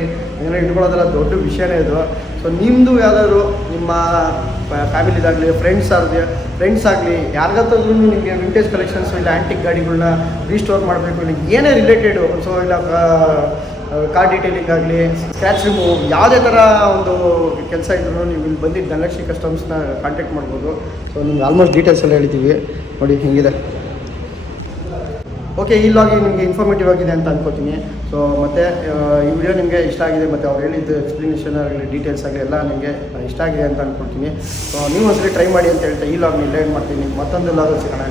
ಏನೋ ಇಟ್ಕೊಳ್ಳೋದೆಲ್ಲ ದೊಡ್ಡ ವಿಷಯನೇ ಇದು. ಸೊ ನಿಮ್ಮದು ಯಾವ್ದಾದ್ರು ನಿಮ್ಮ ಫ್ಯಾಮಿಲಿದಾಗಲಿ ಫ್ರೆಂಡ್ಸ್ ಆಗಲಿ ಫ್ರೆಂಡ್ಸ್ ಆಗಲಿ ಯಾರಿಗತ್ತಾದ್ರೂ ನಿಮಗೆ ವಿಂಟೇಜ್ ಕಲೆಕ್ಷನ್ಸ್ ಇಲ್ಲ ಆ್ಯಂಟಿಕ್ ಗಾಡಿಗಳನ್ನ ರೀಸ್ಟೋರ್ ಮಾಡಬೇಕು ಇಲ್ಲ ಏನೇ ರಿಲೇಟೆಡು ಸೊ ಇಲ್ಲ ಕಾರ್ ಡೀಟೇಲಿಂಗ್ ಆಗಲಿ ಸ್ಕ್ರ್ಯಾಚ್ ರಿಮೂವ್ ಯಾವುದೇ ಥರ ಒಂದು ಕೆಲಸ ಇದ್ರೂ ನೀವು ಇಲ್ಲಿ ಬಂದಿದ್ದು ಧನಲಕ್ಷ್ಮಿ ಕಸ್ಟಮ್ಸ್ನ ಕಾಂಟ್ಯಾಕ್ಟ್ ಮಾಡ್ಬೋದು. ಸೊ ನಿಮ್ಗೆ ಆಲ್ಮೋಸ್ಟ್ ಡೀಟೇಲ್ಸ್ ಎಲ್ಲ ಹೇಳಿದ್ದೀವಿ. ನೋಡಿ, ಹೆಂಗಿದೆ? ಓಕೆ ಈ ಲಾಗಿ ನಿಮಗೆ ಇನ್ಫಾರ್ಮೇಟಿವ್ ಆಗಿದೆ ಅಂತ ಅನ್ಕೋತೀನಿ. ಸೊ ಮತ್ತು ಈ ವಿಡಿಯೋ ನಿಮಗೆ ಇಷ್ಟ ಆಗಿದೆ, ಮತ್ತು ಅವ್ರು ಹೇಳಿದ್ದು ಎಕ್ಸ್ಪ್ಲನೇಷನ್ ಆಗಲಿ ಡೀಟೇಲ್ಸ್ ಆಗಲಿ ಎಲ್ಲ ನಿಮಗೆ ಇಷ್ಟ ಆಗಿದೆ ಅಂತ ಅನ್ಕೊಳ್ತೀನಿ ಸೊ ನೀವು ಒಂದ್ಸರಿ ಟ್ರೈ ಮಾಡಿ ಅಂತ ಹೇಳ್ತಾ ಈ ಲಾಗ್ನ ಲೇಟ್ ಮಾಡ್ತೀನಿ. ಮತ್ತೊಂದು ಲಾಗ್ ಸಿಗೋಣ